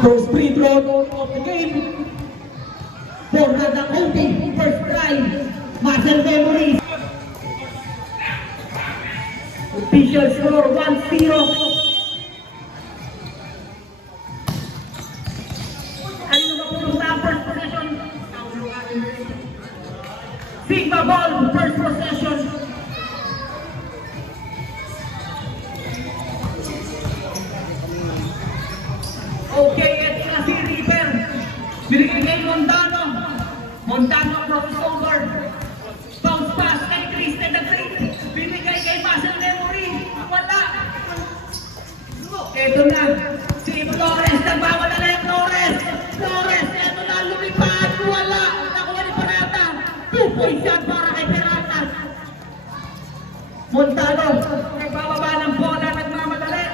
First free throw of the game. For the counting, first try. Muscle memories. Official score 1-0. Kanino ba pumunta ang first possession? Sigma ball, first possession. Okay, it's na si Reaper. Binigay kay Montano. Montano crossover. Bounce pass kay Kristen the Great. Binigay kay Muscle Memory. Wala. Ito na. Si Flores. Nagbawala na yung Flores. Flores. Ito na. Lumipad. Wala. Nakuha ni Peralta. 2-point shot para kay Peralta. Montano. Nagbababa ng bola. Nagmamadali.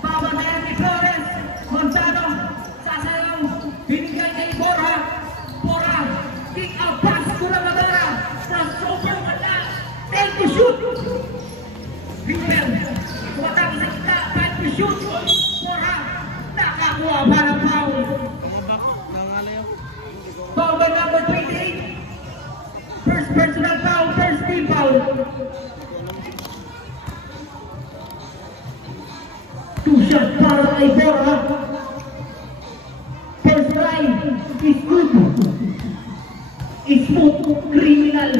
Bababa ni Flores. Montano. Sasayang. Binigay kay Borja. Borja. Kick out pass. Kuramadora. Sa super wala. Take to shoot. Reaper. Tumatapos sa kita. Take to shoot. Borja. Nakakuha pa ng foul. Foul by number 28. First personal foul. First team foul. Two shots para kay Borja. First try is good. Smooth criminal.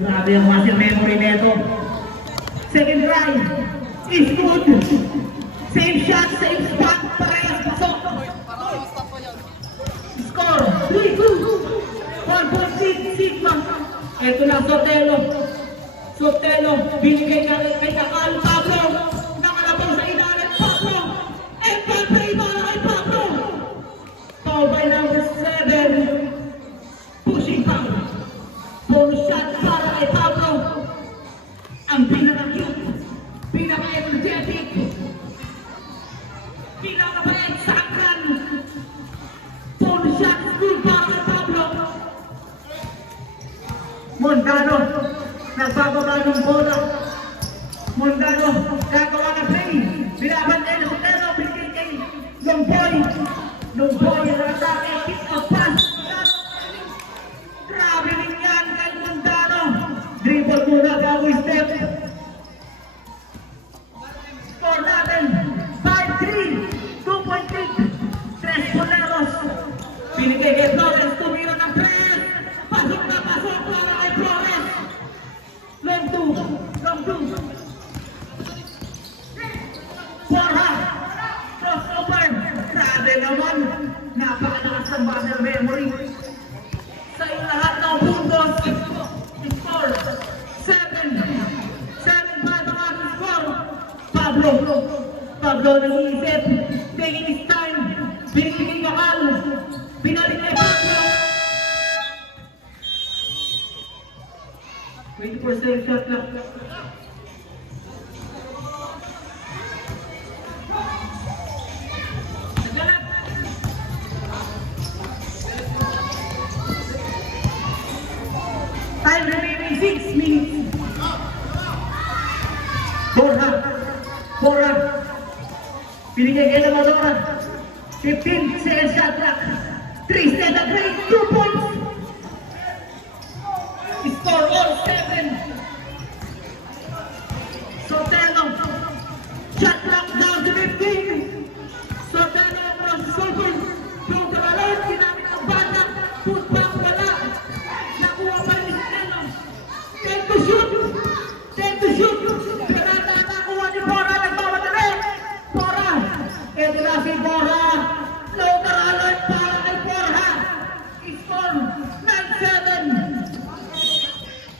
Grabe ang muscle memory nito. Second try is good. Same shot, same spot. Parehas pasok. Score 3-2. 1.6 Sigma. Ito na Sotelo. Sotelo. Binigay kay Kakal. Pablo. Nakalabaw sa ilalim. Pablo. And pag-play para kay Pablo. Foul by number 7. Pushing foul. Bonus shot para kay Pablo. Ang pinaka-cute. Pinaka-energetic. Pinaka-pa-exactan. Bonus shot good para kay Pablo. Montano. Nagbababa ng bola. Montano. Gagawa na play. Binabantay na Montano. Binigay kay Longboy. Longboy ang atake. Kick out pass. Grabe rin yan kay Montano. Dribble muna bago step. Score natin. 5-3. 2-point lead. Tres Poleros. Binigay kay Flores. Tumira ng press. Pasok na pasok para kay Flores. Long 2. Long 2. Borja. Crossover. Grabe naman. Napakalakas ng muscle memory. Sa iyo lahat ng puntos. Score 7. 7 pa ang ating score. Pablo. Pablo nag-iisip. Taking his time. Binigay Kakal. Pinalik kay Pablo. Wait for safe shot lang. Naglalap. Time remaining 6 minutes. Borja. Borja. Binigay kay Lamadora. 15 seconds shot clock. 3 set the break. 2 points. Score all 7. Sotelo. Shot clock down to 15. Sotelo crossover. Doon ka balon. Ginamit ang bata. Putbang wala. Nakuha pa ni Sotelo. Take to shoot. Take to shoot. Peralta nakuha ni Borja. Nagmamadali. Borja. Ito na si Borja. Local alert para kay Borja. Score 9-7.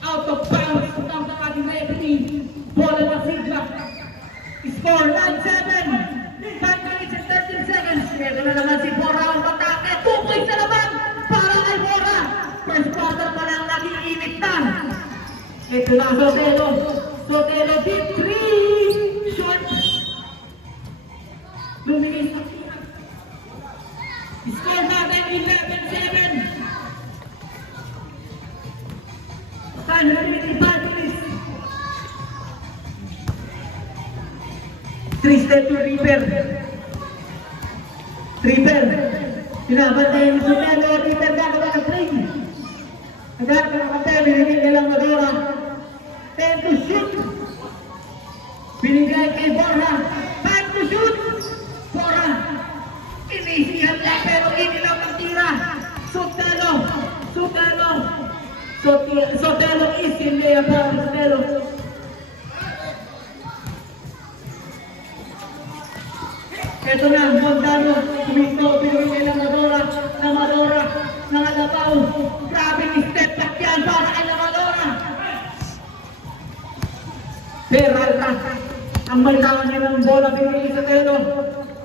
Out of bounds. Punta sa ating referee. Bola na Sigma. Score 9-7. 5 minutes and 13 seconds. Ito na naman si Borja ang atake. 2 points na naman para kay Borja. First quarter pa lang nag-iinit na. Ito na Sotelo. Sotelo deep 3. Short. Lumigay sa score natin 11-7. Time remaining 5 minutes. 3-step to Reaper. Reaper. Pinabantay yung Sotelo. Reaper gagawa ng play. Nagharap ng kapatid. Binigay nilang Madora. 10 to shoot. Binigay kay Borja. 5 to shoot. Borja. Inisihan lang pero inilaw ng tira. Sotelo. Sotelo. Sotelo is hindi ang Sotelo. Ito na, Montano, tumito, binigay ng Madora, na Madora, nangalapaw. Grabe step back yan para kay Madora. Peralta, ang malikawan niya ng bola, binigay sa Sotelo.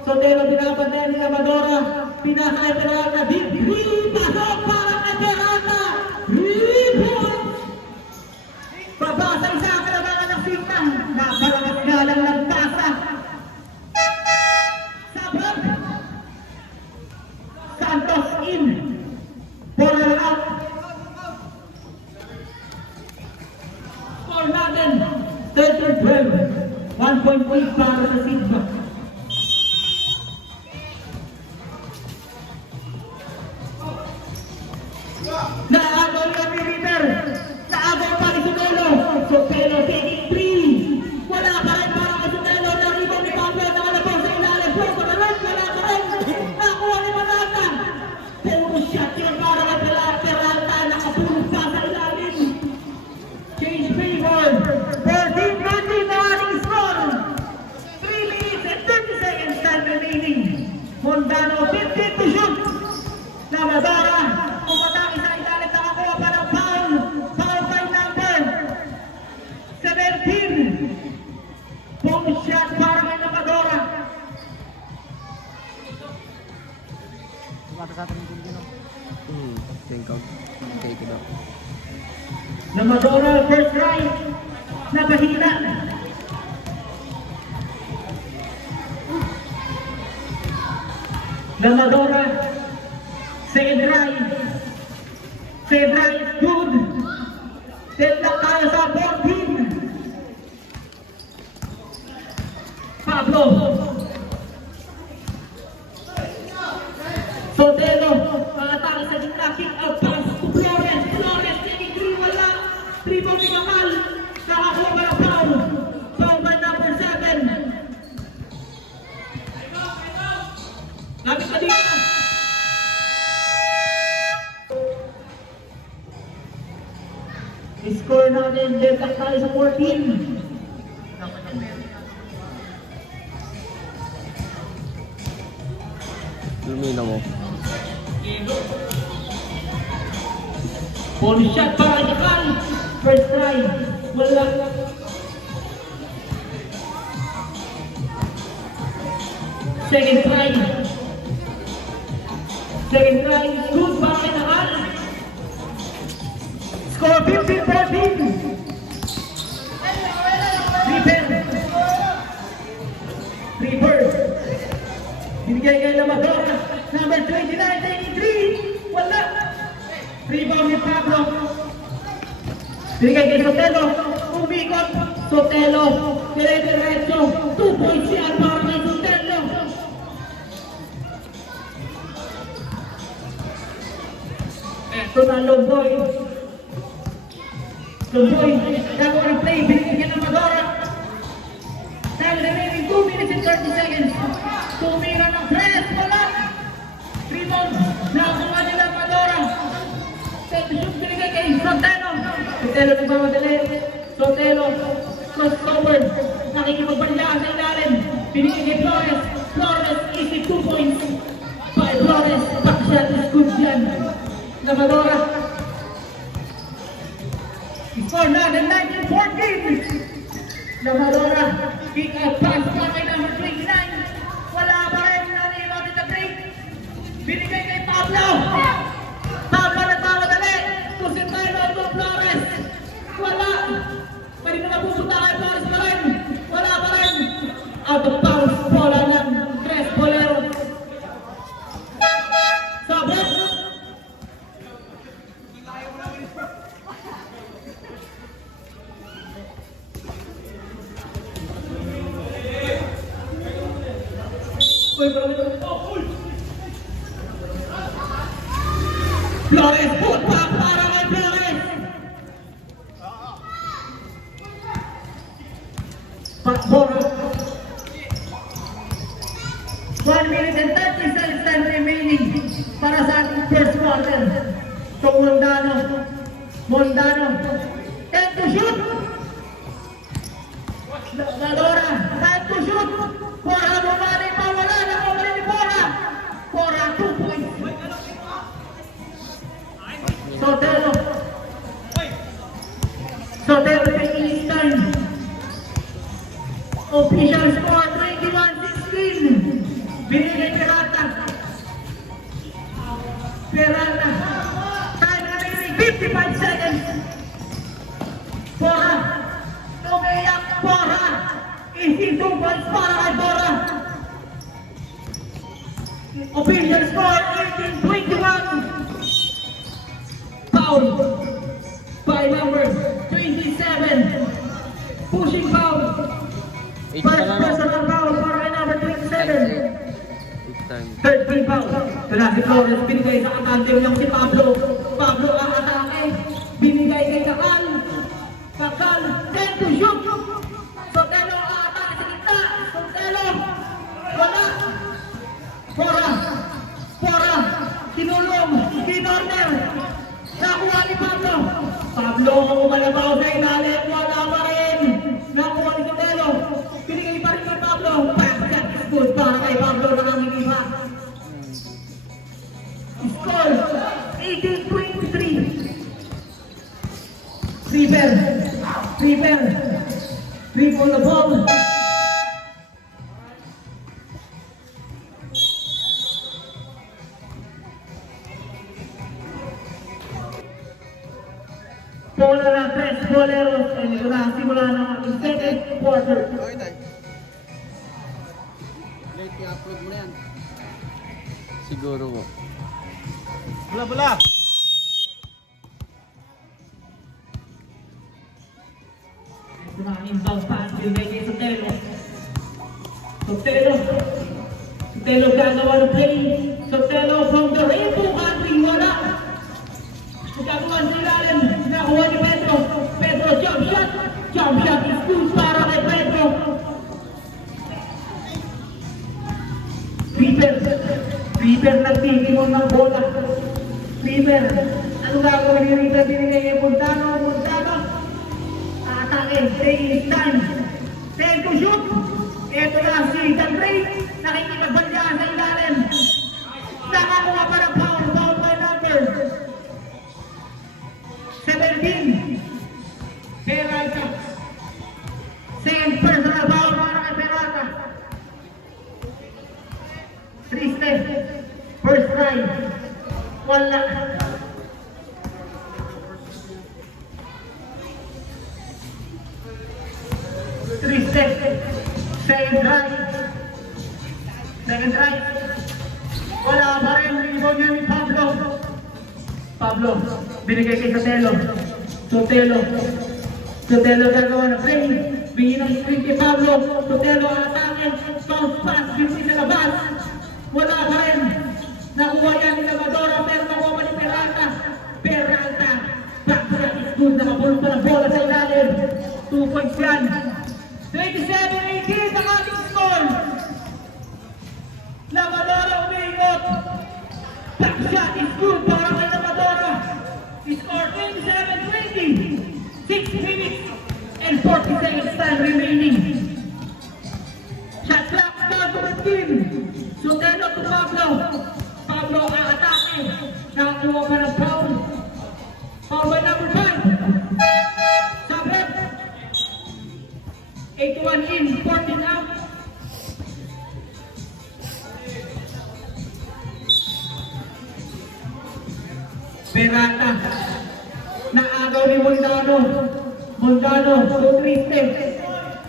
Sotelo, dinapatay ni Madora, pinasa kay Peralta, pasok para kay Peralta. Rebound! Pabasa isa, kalabangan ng sintang, napalakas nga lang ng pasa. Santos in. Bola out. Score natin. 13-12. 1 point lead para sa Sigma. Naagaw ni Reaper. Naagaw pa ni Sotelo. Sotelo taking 3. Wala pa rin para kay Sotelo. Naribaw ni Pablo. Nakalabaw sa ilalim. Wala pa rin. Nakuha ni Manata. Puro shot yun para kay Peralta. Nakapulog pa sa ilalim. Change favor. 14-20 na ating score. 3 minutes and 30 seconds time remaining. Montano 15 to shoot. Lamadara. Umatake sa ilalim. Nakakuha pa ng foul. Foul by number 17. Bonus shot para kay Lamadora. Lamadora first try. Napahina. Lamadora second try. Second try is good. Deadlock tayo sa 14. Pablo. Sotelo. Pangatake sa gitna. Kick out pass to Flores. Flores taking 3. Wala. 3 ball ni Kamal. Nakakuha pa ng foul. Foul by number 7. Lapit ka dito. Score natin. Deadlock tayo sa 14. Lumina mo. Bonus shot para kay Kamal. First try. Wala. Second try. Second try. Good para kay Kamal. Score 15-14. Reaper. Binigay kay Lamadora. Number 29, 83. Wala. Rebound ni Pablo. Binigay kay Sotelo. Umikot. Sotelo. Dire-diretso. 2 points yan para kay Sotelo. Eto na Lomboy. Lomboy. Gagawa ng play. Binigay kay Lamadora. Time remaining 2 minutes and 30 seconds. Tumira ng press. Wala. Rebound. Nakakuha nila Lamadora. Shoot binigay kay Sotelo. Sotelo nagmamadali. Sotelo. Cross forward. Nakikipagbalya sa ilalim. Binigay kay Flores. Flores easy 2 points. By Flores. Backshot is good yan. Lamadora. Score na ng 19-14. Lamadora. Kick out pass pa kay number 29. Wala pa rin. Nanilaw sa break. Binigay kay Pablo. Pablo nagmamadali. Tusin tayo ng Flores. Wala. Pwede na napusunta kay Flores pa rin. Wala pa rin. Out of bounds. Bola ng Tres Bolero. Sabot. Flores, put back para kay Flores. Pakboro. 1 minute and 30 seconds time remaining para sa ating first quarter. So Mondano. Time to shoot. Nadora. Time to shoot. Cora bumali pa. Wala na bumali ni Cora. Cora 2 points. Sotelo taking time. Official score 21-16. Binigay Peralta. Time remaining 55 seconds. Cora. Tumiyak Cora. Easy 2 points para kay Cora. Official score 18-21. Foul by number 27. Pushing foul. First personal foul para kay number 27. Third free foul. Ito na si Flores. Binigay sa katante niyang si Pablo. Pablo ang atake. Binigay kay Kakal. Kakal. Then to shoot. Sotelo ang atake sa kita. Sotelo. Wala. Cora. Tinulong. Tinorner. Nakuha ni Pablo. Pablo ang umalabaw sa ilalim. Wala pa rin. Nakuha ni Sotelo. Pinigay pa rin kay Pablo. Basket is good para kay Pablo na aming iba. Score 18-23. Triple. Triple the ball. Bola ng tres boleros. And ito na simula ng ating second quarter. Late i-upload mo na yan. Siguro mo. Bola. Ito na ang inbound pass. Binigay kay Sotelo. Sotelo gagawa ng play. Sotelo from the rainbow country. Wala. Magkagawa sa ilalim. Nakuha ni Pedro. Pedro jump shot. Jump shot is good para kay Pedro. River nagtigimon ng bola. River. Ano gagawin ni River? Binigay kay Montano. Atake. Taking time. Time to shoot. Ito na si Dalray. Nakikipagbalyahan sa ilalim. Nakakuha pa ng foul. Foul by number 17. Peralta. Second personal foul para kay Peralta. Triste. First try. Wala. Triste. Second try. Wala pa rin. Rebound niya ni Pablo. Binigay kay Sotelo gagawa na play. Bigyan ng screen kay Pablo. Sotelo ang atake. Bounce pass. Binigay sa labas. Wala pa rin. Nakuha yan ni Lamadora pero nakuha pa ni Peralta. Backshot is good. Nakapulong pa ng bola sa ilalim. 2 points yan. 27-18 ang ating score. Lamadora umiikot. Backshot is good para kay Lamadora. Score 27-20. 6 minutes and 40 seconds time remaining. Shot clock down to the team. Sotelo to Pablo. Pablo ang atake. Nakakuha pa ng foul. Foul by number 5. Sabret. 81 in, 14 out. Peralta. Naagaw ni Mondano to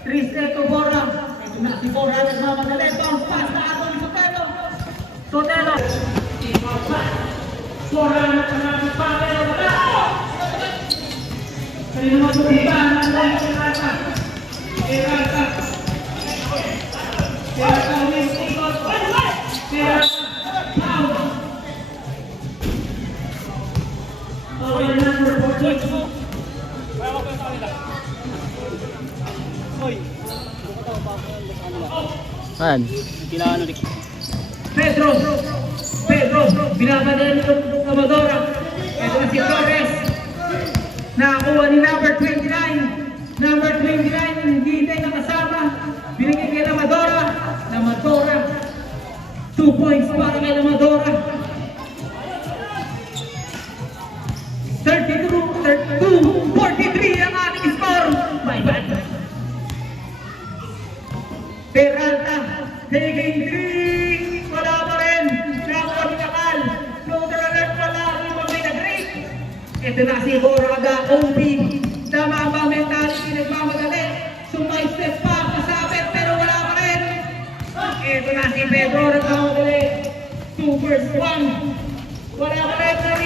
Triste to Bora. Ito na si Bora nagmamadali. Bounce pass na agaw ni Sotelo. Bora nagmamadali pa. Kanina magpupuntaan ng Peralta. Peralta ulit. Koy. Ayan. Kailangan ulit. Pedro, binabanan ng Amadora. Ito na si Torres. Nakakuha ni number 29. Number 29, hindi tayo nakasama. Binigay kay Amadora. Amadora. 2 points para kay Amadora. 32-43 ang ating score. My bad. Peralta, taking 3. Wala pa rin. Nakuha ni Kakal. Floater alert wala. Ibang nag-break. Ito na si Horaga, OB. Tama ba mentality, nagmamadali. Sumay-step pa, pasapit, pero wala pa rin. Ito na si Pedro, nagmamadali. 2 versus 1. Wala pa rin.